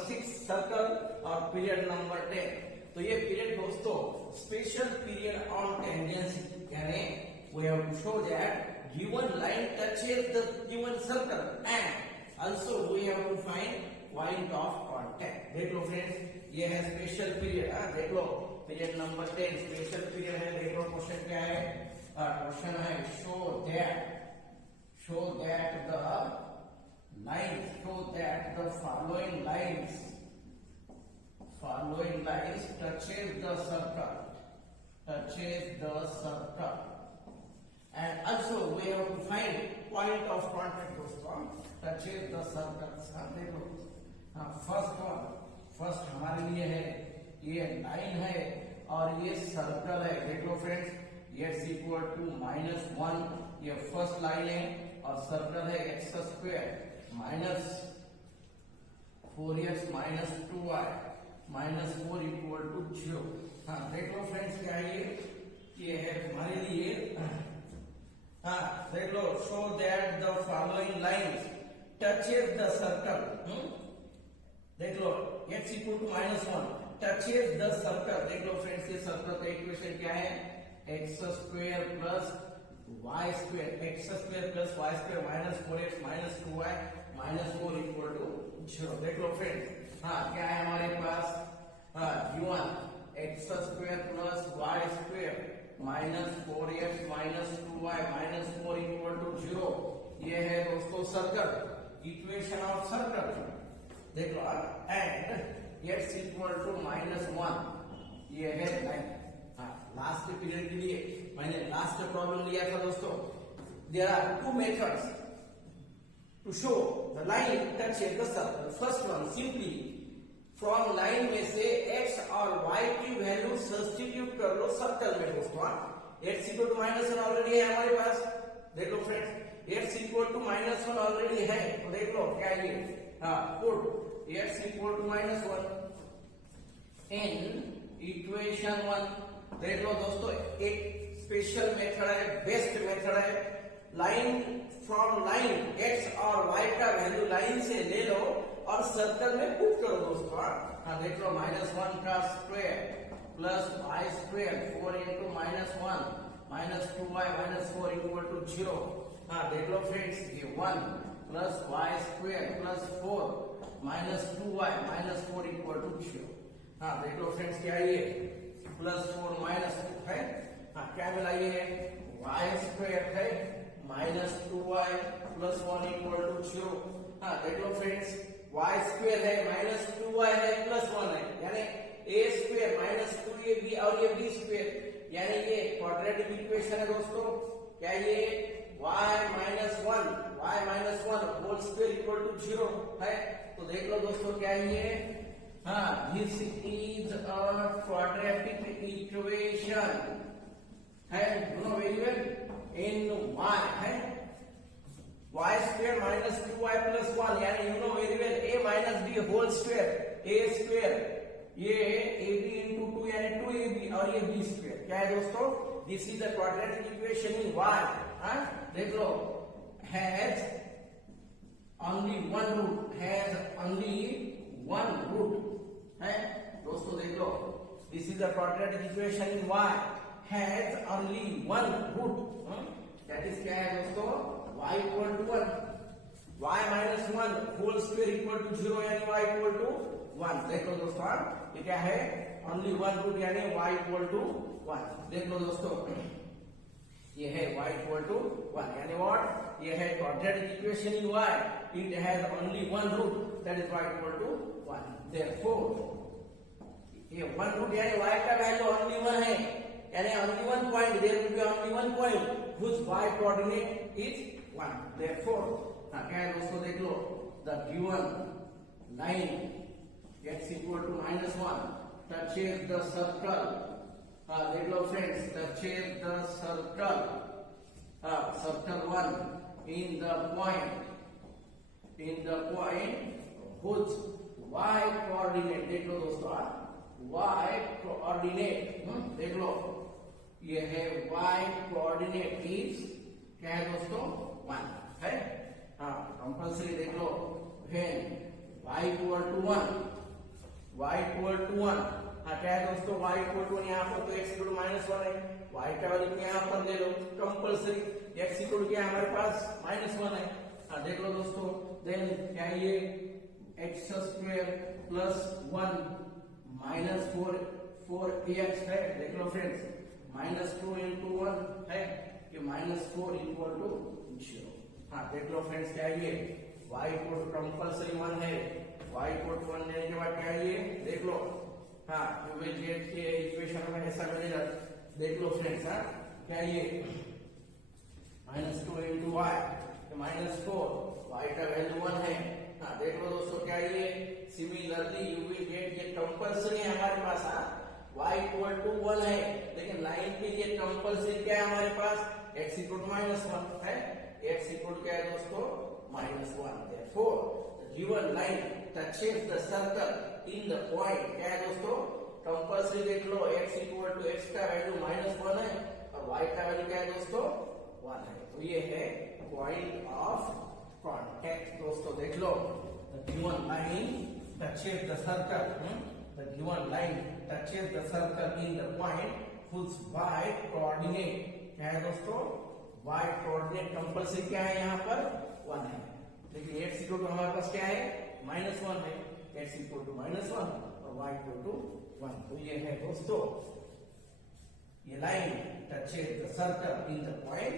Number 6 circle और period number 10। तो ये पीरियड दोस्तों स्पेशल पीरियड ऑन टेंजेंसी, यानी we have to show that given line touches the given circle and also we have to find point of contact। देख लो friends, ये है special period. देख लो पीरियड नंबर 10 स्पेशल पीरियड है। देख लो question क्या है, क्वेश्चन है show that the following lines touches the circle and also we have to find point of contact दोस्तों, touches the circle। देखो फर्स्ट हमारे लिए है, ये लाइन है और ये सर्कल है। देख लो फ्रेंड्स, x इक्वल टू -1 ये फर्स्ट लाइन है और सर्कल है x square minus 4x minus 2y minus 4 equal to 0। हाँ देख लो फ्रेंड्स, क्या ये है हमारे लिए। देख लो show that the following lines touches the circle. देख लो x equal to -1 touches the circle. देख लो फ्रेंड्स, ये सर्कल का इक्वेशन क्या है, x square plus y square minus 4x minus 2y minus 4 equal to 0। देख लो फ्रेंड्स, क्या है हमारे पास, given x square plus y square minus 4x minus 2y minus 4 equal to 0। ये है दोस्तों सर्कल, इक्वेशन ऑफ सर्कल। देख लो एंड x इक्वल टू -1 ये है लाइन। लास्ट पीरियड के लिए मैंने लास्ट प्रॉब्लम लिया था दोस्तों। There are two methods to show the line touches the circle. First one, simply from line में से x और y की वैल्यू सब्स्टिट्यूट कर लो सर्कल में दोस्तों। x इक्वल टू -1 ऑलरेडी है हमारे पास। देख लो friends, x equal to -1 already है, तो देख लो क्या ये, put x equal to -1 in equation 1। देख लो दोस्तों, एक स्पेशल मेथड है, बेस्ट मेथड है। लाइन फ्रॉम लाइन x और y का वैल्यू लाइन से ले लो और सर्कल में पुट करो दोस्तों। देख लो -1 का square plus y square 4 into -1 minus 2y minus 4 equal to 0। देख लो फ्रेंड्स, ये 1 plus y square plus 4 minus 2y minus 4 equal to 0। देख लो फ्रेंड्स, क्या ये प्लस 4 माइनस 2 है। क्या मिला, ये y स्क्वायर है minus 2y plus 1 equal to 0। देख लो फ्रेंड्स, y स्क्वायर है माइनस 2y है प्लस 1 है, यानी a स्क्वायर माइनस 2ab और ये b स्क्वायर, यानी ये क्वाड्रेटिक इक्वेशन है दोस्तों। क्या ये y minus 1 whole square equal to 0 है। तो देख लो दोस्तों, क्या ये, this is a quadratic equation है, दोनों वेरी वेल इन y है y square minus 2y plus 1, यानी you know very well a minus b whole square a square, ये ab इंटू 2 यानी 2ab और ये b स्क्वायर। क्या है दोस्तों, this is a quadratic equation in y। देख लो, हैज ओनली वन रूट है दोस्तों। देख लो, this is a quadratic equation in y has only one root. That is क्या है दोस्तों, y equal to 1, y minus 1 whole square equal to 0 यानी y इक्वल टू 1। देख लो दोस्तों, ये क्या है, ओनली वन रूट यानी y इक्वल टू 1। देख लो दोस्तों, ये है y इक्वल टू 1 यानी व्हाट, ये है quadratic equation in y, it has only one root, that is y equal to 1। Therefore ये वन रूट यानी y का वैल्यू ओनली 1 है, यानी only one point, there will be only one point whose y coordinate is 1। therefore क्या है दोस्तों, देख लो, the given line x equal to -1 touches the circle। देख लो friends, touches the circle, circle 1 in the point whose y coordinate, देख लो दोस्तों, y coordinate, देख लो, ये है y कोऑर्डिनेट इज क्या है दोस्तों 1 है। कंपल्सरी देख लो, when y equal to 1, y equal to 1। हाँ क्या है दोस्तों, y इक्वल टू 1 यहाँ पर तो x इक्वल टू -1 है, y का वैल्यू यहाँ पर ले लो कंपलसरी, x इक्वल टू क्या है हमारे पास -1 है। हाँ देख लो दोस्तों, देन क्या ये x square plus 1 minus 4x है, देख लो फ्रेंड्स, -2 into 1 है, ये -4 इक्वल टू 0। हाँ देख लो फ्रेंड्स, क्या ये y इक्वल टू कंपलसरी 1 है, y इक्वल टू 1 लेने के बाद क्या ये देख लो, हाँ यू विल गेट के इक्वेशन में ऐसा मिलेगा, देख लो फ्रेंड्स। हाँ क्या ये -2 into y -4, y का वैल्यू 1 है। हाँ देख लो दोस्तों, क्या ये सिमिलरली यू विल गेट, ये कंपलसरी है हमारे पास। हाँ y इक्वल टू 1 है, लेकिन लाइन के लिए कंपलसरी क्या है हमारे पास, x इक्वल टू -1 है, x इक्वल टू क्या है दोस्तों -1। therefore the given line touches the circle in the point, क्या है दोस्तों कंपलसरी, देख लो x इक्वल टू x का वैल्यू -1 है और y का वैल्यू क्या है दोस्तों 1 है, तो ये है पॉइंट ऑफ कांटेक्ट। दोस्तों देख लो, the given line touches the circle, the given line touches the circle in the point whose y coordinate, क्या है दोस्तों y कोऑर्डिनेट कंपलसरी क्या है यहाँ पर 1 है, लेकिन x इक्वल टू हमारे पास क्या है -1 है, x इक्वल टू -1 और y इक्वल टू 1। तो ये है दोस्तों, ये line touches the circle in the point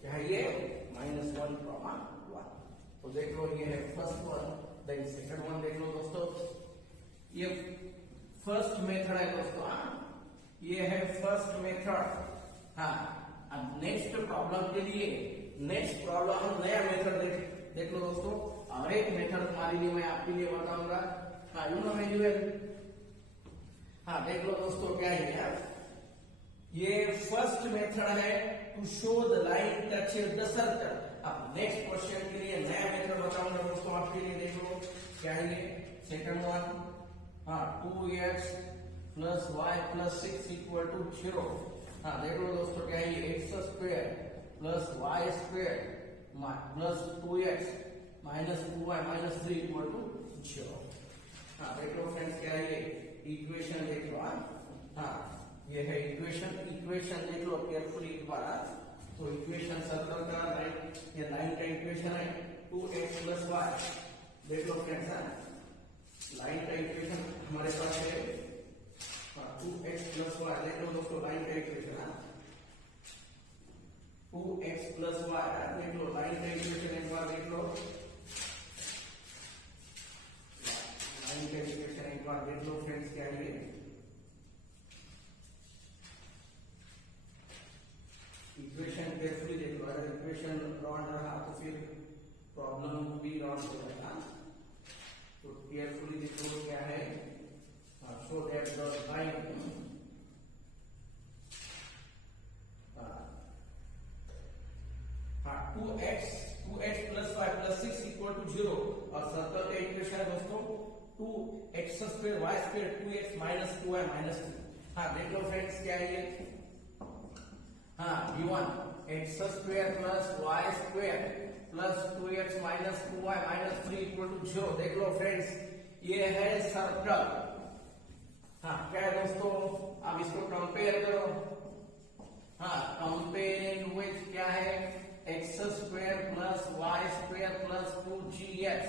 क्या है ये -1, 1। तो देख लो, ये है first one. Then second one देख लो दोस्तों, ये फर्स्ट मेथड है दोस्तों। ये है फर्स्ट मेथड। हाँ अब नेक्स्ट प्रॉब्लम के लिए, नेक्स्ट प्रॉब्लम हम नया मेथड देख लो दोस्तों, और एक मेथड तुम्हारे लिए मैं आपके लिए बताऊंगा। हाँ यू नो मैनुअल। हाँ देख लो दोस्तों, क्या है ये फर्स्ट मेथड है to show the line touches the circle. अब नेक्स्ट क्वेश्चन के लिए नया मेथड बताऊंगा दोस्तों आपके लिए, देख लो क्या है ये सेकंड वन। हाँ 2x plus y plus 6 equal to 0। हाँ देख लो दोस्तों, क्या है ये x square plus y square plus 2x minus 2y minus 3 equal to 0। हाँ देख लो फ्रेंड्स, क्या है ये इक्वेशन देख लो। हाँ ये है इक्वेशन, इक्वेशन देख लो केयरफुली एक बार। तो इक्वेशन सर्कल का लाइन, ये लाइन का इक्वेशन है 2x प्लस y। देख लो फ्रेंड्स, लाइन का इक्वेशन हमारे पास है 2x प्लस y। देख लो दोस्तों लाइन का इक्वेशन 2x प्लस y। देख लो लाइन का इक्वेशन एक बार देख लो, लाइन का इक्वेशन एक बार देख लो फ्रेंड्स, क्या है इक्वेशन केयरफुली देख लो। अगर इक्वेशन रॉन्ग रहा तो फिर प्रॉब्लम भी रॉन्ग हो जाएगा। तो केयरफुली देखो क्या है, शो दैट द लाइन हाँ 2x plus y plus 6 equal to 0 और सर्कल का इक्वेशन है दोस्तों 2x square y square 2x minus 2y minus 3। हाँ देख लो फ्रेंड्स, क्या है ये हाँ v1 x square plus y square plus 2x minus 2y minus 3 equal to 0। देख लो फ्रेंड्स, ये है सर्कल। हाँ क्या है दोस्तों, अब इसको कंपेयर करो। हाँ कंपेयरिंग विद क्या है x square plus y square plus 2gx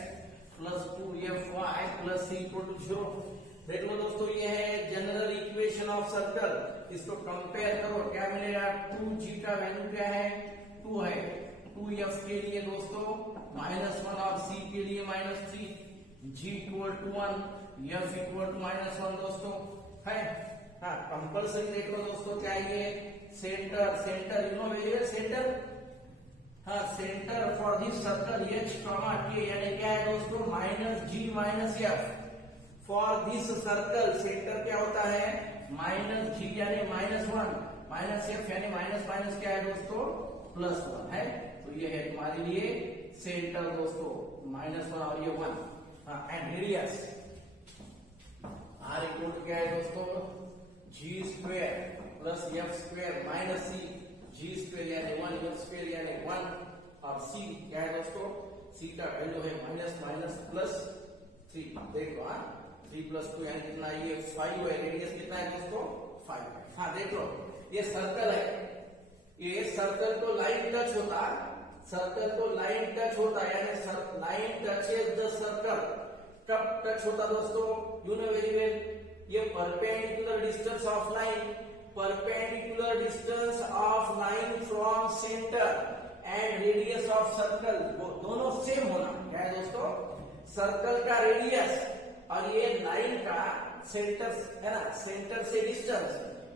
plus 2fy plus 3 equal to 0। देख लो दोस्तों, ये है जनरल इक्वेशन ऑफ सर्कल। इसको कंपेयर करो, क्या मिलेगा 2g का वैल्यू क्या है 2 है, 2f के लिए दोस्तों -1 और c के लिए -3, g equal to 1, f equal to -1 दोस्तों है। हाँ कंपलसरी देख लो दोस्तों, क्या ये centre, centre you know variable centre. हाँ centre for this circle h comma k, यानी क्या है दोस्तों -g -f। For this circle centre क्या होता है -g यानी -1 -f यानी माइनस माइनस क्या है दोस्तों +1 है। तो ये है तुम्हारे लिए सेंटर दोस्तों -1 और ये 1। हाँ and radius r equal to क्या है दोस्तों g square plus f square minus c, g square यानी 1, f स्क्वायर यानी 1 और c क्या है दोस्तों c का वैल्यू है माइनस माइनस प्लस 3 देख लो। हाँ 3 + 2 यानी कितना, ये 5 है। रेडियस कितना है दोस्तों, 5 है। हाँ देख लो, ये सर्कल है, ये सर्कल तो लाइन टच होता, सर्कल तो लाइन टच होता, यानी लाइन टचेस द सर्कल। कब टच होता दोस्तों, यू नो वेरी वेल, ये perpendicular distance of line, perpendicular distance of line from centre and radius of circle, वो दोनों सेम होना। क्या है दोस्तों, सर्कल का रेडियस और ये लाइन का सेंटर है ना, सेंटर से डिस्टेंस,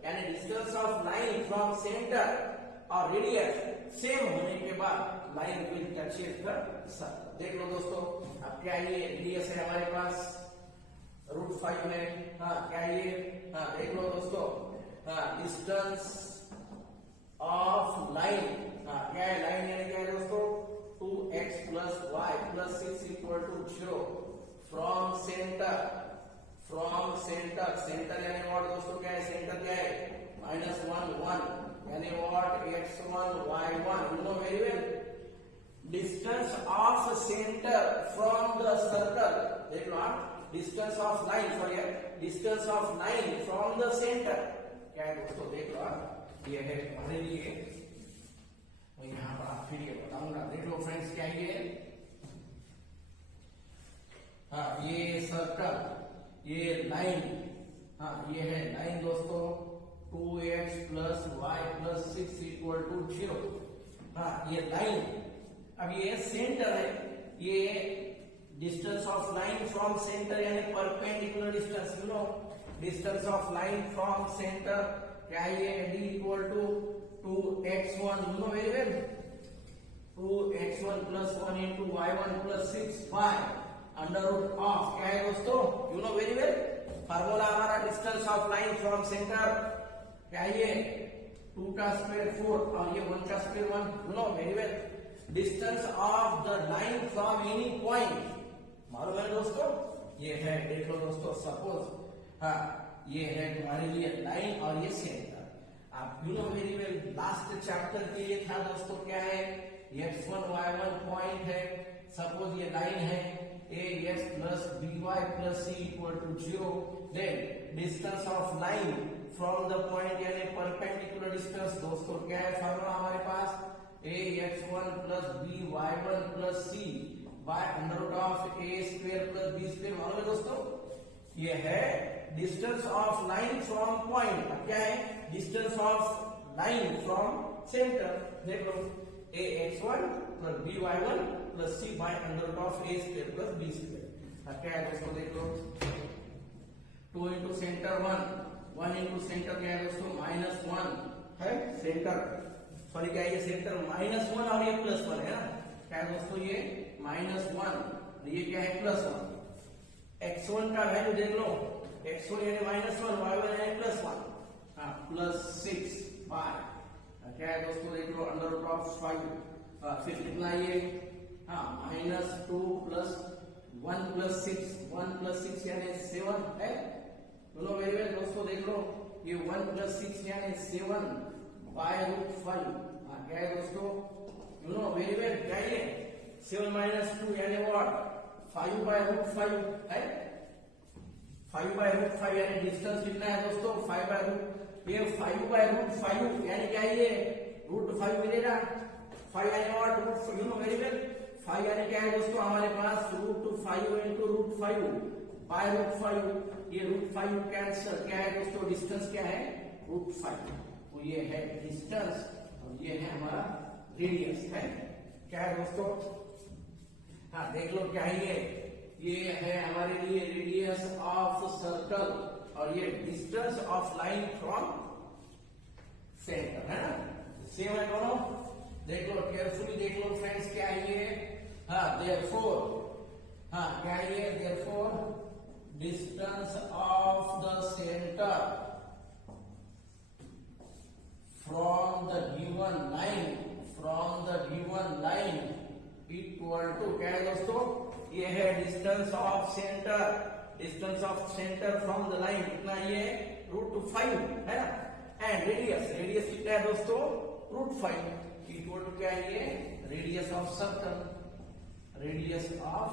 यानी distance of line from centre और रेडियस सेम होने के बाद line will touch the circle. देख लो दोस्तों, अब क्या ये रेडियस है हमारे पास, √5 है। हाँ क्या ये, हाँ देख लो दोस्तों, हाँ डिस्टेंस ऑफ लाइन, हाँ क्या है, लाइन यानी क्या है दोस्तों, 2x + y + 6 = 0 from centre, from centre, centre यानी व्हाट दोस्तों, क्या है सेंटर, क्या है -1 1 यानी what, x1 y1, you know very well. Distance of centre from the circle, देख लो आप, distance of line, sorry distance of line from the centre, क्या है दोस्तों देख लो आप, ये है हमारे लिए, मैं यहाँ पर आप फिर ये बताऊंगा। देख लो फ्रेंड्स, क्या ये, हाँ ये सर्कल, ये लाइन, हाँ ये है लाइन दोस्तों, 2x + y + 6 = 0। हाँ ये लाइन, अब ये सेंटर है, ये distance of line from centre यानी perpendicular distance, you know distance of line from centre, क्या ये d = 2x1, you know very well, 2x1 + 1 × y1 + 6y √of, क्या है दोस्तों, you know very well, formula हमारा distance of line from centre, क्या ये 2 का स्क्वायर 4 और ये 1 का square 1, you know very well. Distance of the line from any point, मालूम है दोस्तों, ये है, देख लो दोस्तों, सपोज हाँ ये है तुम्हारे लिए लाइन और ये सेंटर, आप you know very well, last chapter के लिए था दोस्तों, क्या है x1 y1 पॉइंट है, सपोज ये लाइन है ax + by + c = 0, then distance of line from the point यानी परपेंडिकुलर डिस्टेंस दोस्तों, क्या है फार्मूला हमारे पास, ax1 + by1 + c by √of a² + b², मालूम है दोस्तों, ये है distance of line from point, क्या है distance of line from centre, देख लो ax1 + by1 + c by √of a² + b², क्या है दोस्तों देख लो, 2 × सेंटर 1 × सेंटर, क्या है दोस्तों -1 है सेंटर, सॉरी क्या है ये सेंटर -1 और ये +1 है ना, क्या है दोस्तों ये -1, ये क्या है +1, x1 का वैल्यू देख लो, x1 यानी -1, y1 यानी +1, हाँ +6y, क्या है दोस्तों देख लो, √5, फिर कितना ये, हाँ -2 + 1 + 6, 1 + 6 यानी 7 है, दोनों वेरी वेल दोस्तों, देख लो ये 1 + 6 यानी 7 by √5, क्या है दोस्तों, यू नो वेरी वेल, क्या है 7 - 2 यानी व्हाट, 5 by √5 है, 5 by √5 यानी डिस्टेंस कितना है दोस्तों, 5 by ये 5 by √5 यानी क्या है, ये √5 मिलेगा, 5 यानी what, √5, you know very well, 5 यानी क्या है दोस्तों हमारे पास, √5 × √5 by √5, ये √5 कैंसिल, क्या है दोस्तों डिस्टेंस, क्या है √5, तो ये है डिस्टेंस और ये है हमारा रेडियस, है क्या है दोस्तों, हाँ देख लो क्या है ये है हमारे लिए रेडियस ऑफ सर्कल और ये distance of line from centre, है ना, सेम है दोनों, देख लो केयरफुली, देख लो फ्रेंड्स, क्या है ये, हाँ देयरफॉर, हाँ क्या है ये, therefore distance of the centre from the given line, from the given line equal to, क्या है दोस्तों, ये है distance of centre, distance of centre from the line कितना, ये √5 है ना, एंड रेडियस, रेडियस कितना है दोस्तों, √5 इक्वल टू, क्या है ये radius of circle, radius of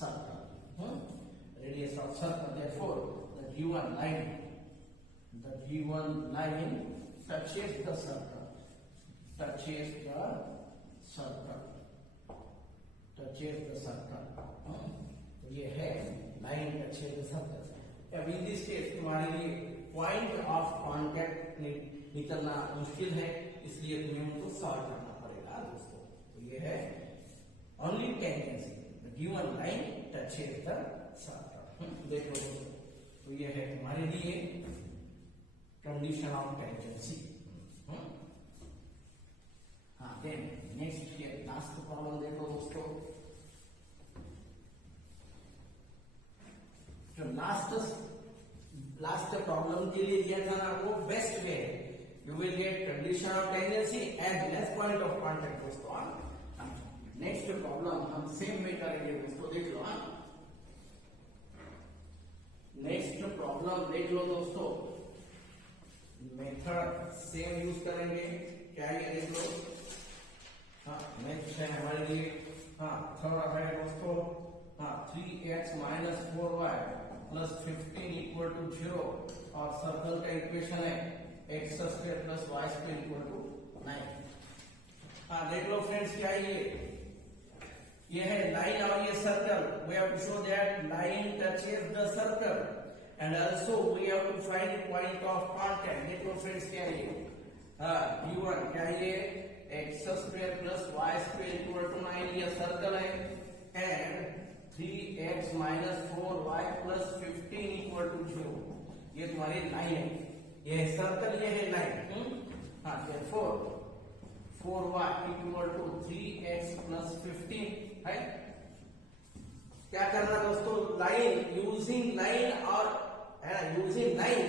circle, radius of circle. Therefore, the given line touches the circle. तो ये है लाइन touches the circle. अब in this case तुम्हारे लिए पॉइंट ऑफ कांटेक्ट निकलना मुश्किल है, इसलिए तुम्हें उनको सॉल्व करना पड़ेगा दोस्तों. तो ये है only tangency, the given line touches the circle. देखो दोस्तों, तो ये है तुम्हारे लिए कंडीशन ऑफ टेंजेंसी. हाँ, देन नेक्स्ट ये लास्ट प्रॉब्लम देखो दोस्तों. जो लास्ट प्रॉब्लम के लिए दिया था ना, वो बेस्ट वे है. You will get condition of tendency and less point of contact दोस्तों. नेक्स्ट प्रॉब्लम हम सेम में करेंगे दोस्तों. देख लो. नेक्स्ट प्रॉब्लम देख लो दोस्तों. मेथड सेम यूज करेंगे. क्या ये देख लो. हाँ, नेक्स्ट है हमारे लिए. हाँ, थर्ड है दोस्तों. हाँ, 3x minus 4y plus 15 equal to 0 और सर्कल का इक्वेशन है x square plus y square equal to 9. हाँ, देख लो फ्रेंड्स, क्या ये है लाइन और ये circle. We have to show that line touches the circle and also we have to find point of contact. देख लो फ्रेंड्स, क्या है given क्या ये x square plus y square equal to 9 ये सर्कल है and 3x minus 4y plus 15 equal to 0 ये तुम्हारी लाइन है. ये है सर्कल, ये है लाइन. हाँ, therefore 4y equal to 3x plus 15 है. क्या करना दोस्तों, लाइन यूजिंग लाइन और यूजिंग लाइन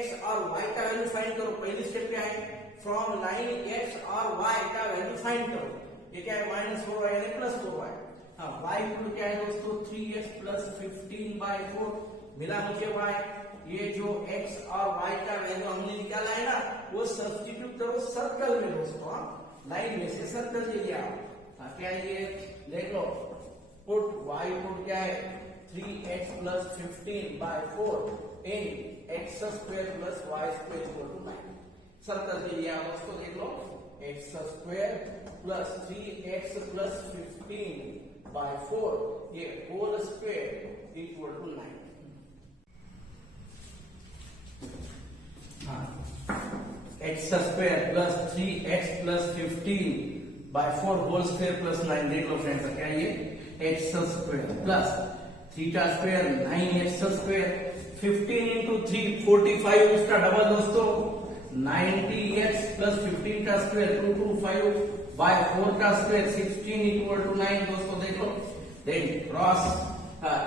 x और y का वैल्यू फाइंड करो. पहली स्टेप क्या है, फ्रॉम लाइन x और y का वैल्यू फाइंड करो. ये क्या है, -4y यानी +4y. हाँ, y इक्वल क्या है दोस्तों, 3x प्लस 15/4 मिला मुझे y. ये जो x और y का वैल्यू हमने निकाला है ना, वो सब्स्टिट्यूट करो सर्कल में दोस्तों. लाइन में से सर्कल ले लिया. हाँ, क्या है ये देख लो. पुट y पुट क्या है, 3x plus 15/4 in x square plus y square equal to 9. Circle ले लिया दोस्तों. देख लो, x square plus 3x plus 15/4 ये होल स्क्वायर इक्वल टू 9. हाँ, x square plus 3x plus 15/4 whole square plus 9. देख लो फ्रेंड्स, क्या ये x square plus theta square 9x square 15 into 3 45 उसका डबल दोस्तों 90x प्लस 15 का स्क्वायर 225/4 का स्क्वायर 16 इक्वल टू 9 दोस्तों. देखो देन क्रॉस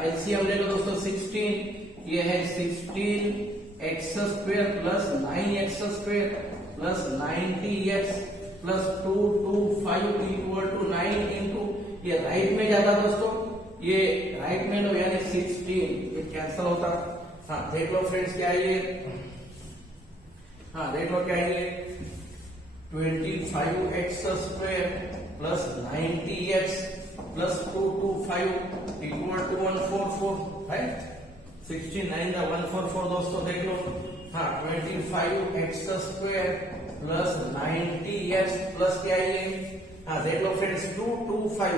एलसीएम ले लो दोस्तों. 16 ये है 16x square plus 9x square plus 90x plus 225 equal to 9 into ये राइट में जाता दोस्तों. ये राइट में लो यानी 16 ये कैंसिल होता. हाँ, देख लो फ्रेंड्स, क्या ये. हाँ, देख लो क्या है, 25x square plus 90x plus 225 equal to 144 right. 69 का 144 दोस्तों. देख लो. हाँ, 25x square plus 90x plus क्या है ये. हाँ, देख लो फ्रेंड्स, 225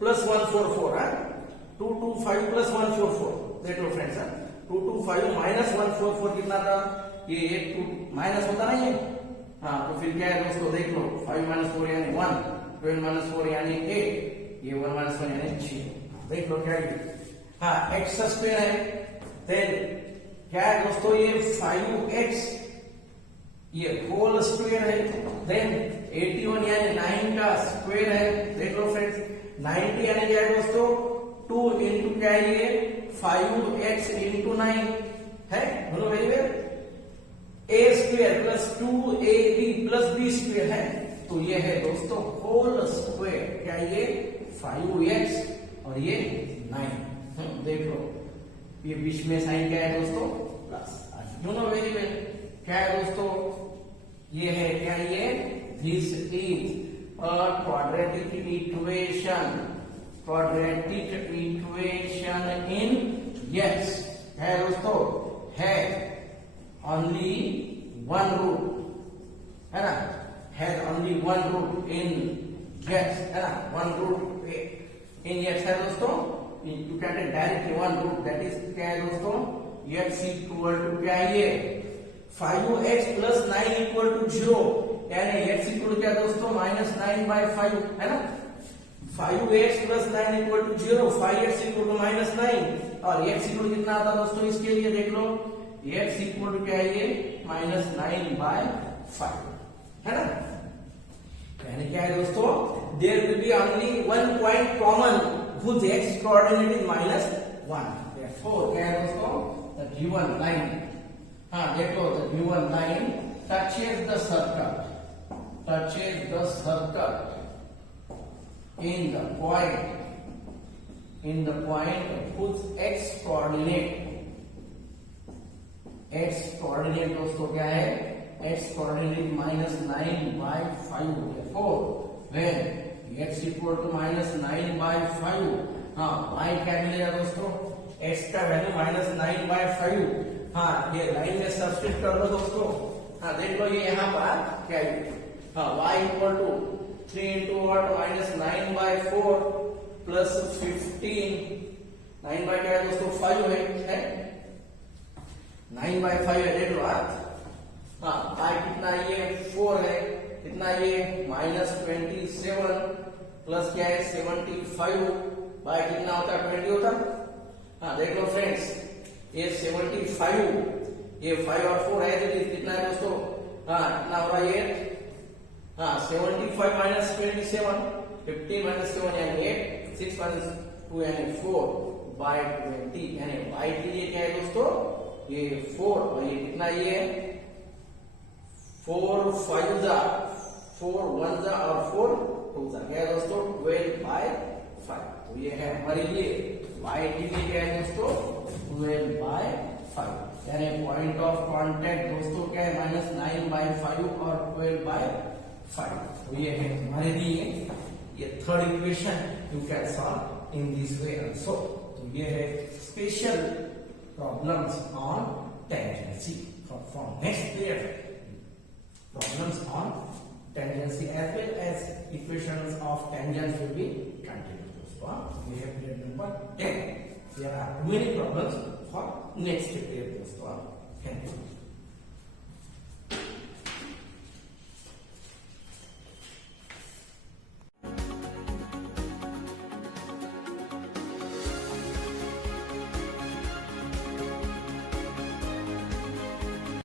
प्लस 144. हाँ, 225 प्लस 144. देख लो फ्रेंड्स. 225 माइनस 144 कितना था, ये 1 माइनस होता ना ये. हाँ, तो फिर क्या है दोस्तों, देख लो 5 माइनस 4 यानी 1, 12 माइनस 4 यानी 8, ये 1 माइनस 1 यानी 6. देख लो क्या है. हाँ, x स्क्वायर है. देन क्या है दोस्तों, ये 5x ये होल स्क्वायर है. देन 81 यानी 9 का स्क्वायर है. देख लो फ्रेंड्स, 90 यानी क्या है दोस्तों, 2 इंटू क्या है ये 5x इंटू 9 है. बोलो very well. a square plus 2ab plus b square है. तो ये है दोस्तों होल स्क्वायर. क्या ये 5x और ये 9. देख लो, ये बीच में साइन क्या है दोस्तों, plus. You know very well. क्या है दोस्तों, ये है क्या ये, this is a quadratic equation. quadratic equation in yes है दोस्तों, है only one root है ना, has only one root in yes है ना, one root in yes है दोस्तों, you can take directly one root, that is क्या है दोस्तों, x equal to क्या है ये 5x plus 9 equal to 0, यानी x equal to क्या दोस्तों -9/5 है ना, 5x plus 9 equal to 0, 5x equal to -9 और x equal to कितना आता है दोस्तों, इसके लिए देख लो x equal to क्या है ये -9/5 है ना, यानी क्या है दोस्तों, there will be only one point common whose x coordinate is -1, therefore क्या है दोस्तों, the given line, हाँ देखो the given line touches the circle in the point whose x coordinate दोस्तों क्या है, x coordinate -9/5, therefore when x equal to -9/5, हाँ y क्या मिलेगा दोस्तों, x का वैल्यू -9/5, हाँ ये लाइन में सब्स्टिट्यूट कर लो दोस्तों, हाँ देख लो ये यहाँ पर क्या है, हाँ y equal to 3 into what -9/4 plus 15, 9 by क्या है दोस्तों 5 है 9/5 है, देख लो हाँ y कितना ये 4 है, कितना ये -27 प्लस क्या है 75 बाय कितना होता है 20 होता है, हाँ देख लो फ्रेंड्स ये 75, ये 5 और 4 है तो कितना है दोस्तों, हाँ कितना हो रहा है ये, हाँ 75 minus 27, 15 minus 7 यानी 8, 6 minus 2 यानी 4 by 20, यानी y के लिए क्या है दोस्तों, ये 4 और ये कितना ये 4 5 जा 4 1 जा और 4 2 जा, क्या है दोस्तों 12/5, तो ये है हमारे लिए y के लिए क्या है दोस्तों 12/5, यानी पॉइंट ऑफ कांटेक्ट दोस्तों क्या है -9/5 और 12/5, तो ये है हमारे लिए ये third equation you can solve in this way also, तो ये है special problems on tangency from next period, problems on tangency as well as equations of tangents will be continued दोस्तों, we have period number 10, there are many problems for next period दोस्तों, thank you.